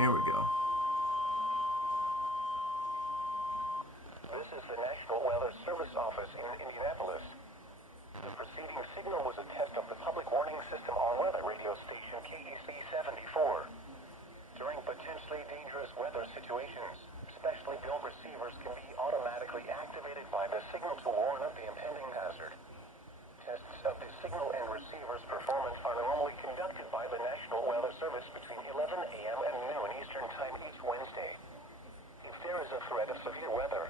Here we go. This is the National Weather Service Office in Indianapolis. The preceding signal was a test of the public warning system on weather radio station KEC74. During potentially dangerous weather situations, specially built receivers can be automatically activated by the signal to warn of the impending hazard. Tests of the signal and receiver's performance are normally conducted by the National Weather Service between 11 a.m. and noon Eastern Time each Wednesday. If there is a threat of severe weather